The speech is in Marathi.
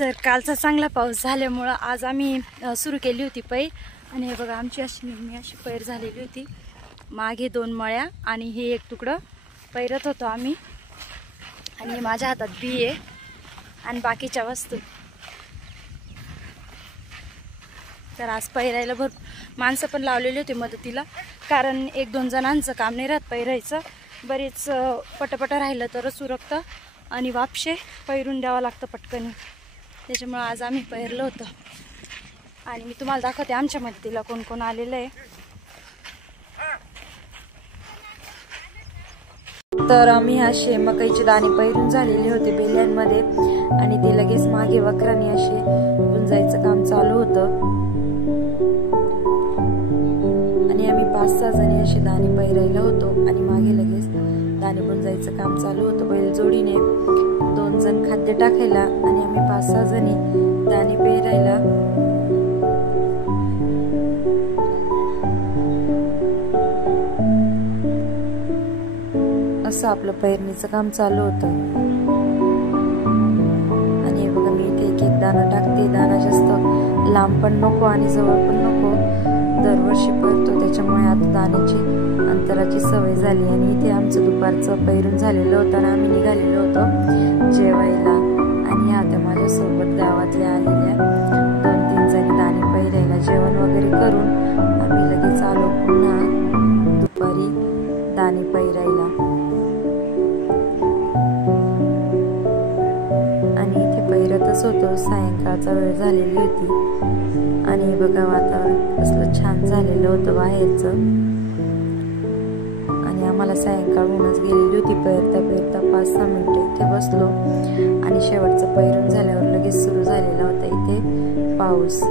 तर कालचा चांगला पाऊस झाल्यामुळं आज आम्ही सुरू केली होती पैर. आणि हे बघा आमची अशी नेहमी अशी पैर झालेली होती. मागे 2 मळ्या आणि हे एक तुकडं पैरत होतो आम्ही. आणि माझ्या हातात बी आहे आणि बाकीच्या वस्तू. तर आज पैरायला माणसं पण लावलेली होती मदतीला, कारण 1-2 जणांचं काम नाही राहत पैरायचं. बरेच पटपट राहिलं तरच उरकतं आणि वापशे पैरून द्यावं लागतं पटकन. त्याच्यामुळं आज आम्ही पैरलं होतं. आणि मी तुम्हाला दाखवते आमच्या मदतीला कोण कोण आलेलं आहे. तर आम्ही असे मकईचे दाणे पैरून झालेले होते बेल्यांमध्ये आणि ते लगेच मागे वखराने असे गुंजायचं काम चालू होतं. आणि आम्ही 5-6 जणी असे दाणे पैरायला होतो आणि मागे लगेच दाणे गुंजायचं काम चालू होतं. बैलजोडीने 2 जण खाद्य टाकायला आणि आम्ही 5-6 जणी दाणे पेरायला. असं आपलं पेरणीचं काम चालू होतं. आणि हे बघा मी इथे एक दाणा टाकते. दाणा जास्त लांब पण नको आणि जवळ पण नको. दरवर्षी पेरतो त्याच्यामुळे आता दाण्याची अंतराची सवय झाली. आणि इथे आमचं दुपारचं पैरून झालेलं होतं आणि आम्ही निघालेलो होतो जेवायला. आणि आता माझ्यासोबत गावातल्या आलेल्या 2-3 जणी दाणे पैरायला. जेवण वगैरे करून आम्ही लगेच आलो पुन्हा दुपारी दाणे पैरायला. आणि इथे पैरतच होतो. सायंकाळचा वेळ झालेली होती आणि बघा वातावरण कसलं छान झालेलं होतं बाहेरचं. आणि आम्हाला सायंकाळ होऊनच गेलेली होती. पैरता पैरता 5-6 मिनिटं इथे बसलो आणि शेवटचं पैरून झाल्यावर लगेच सुरू झालेला होता इथे पाऊस.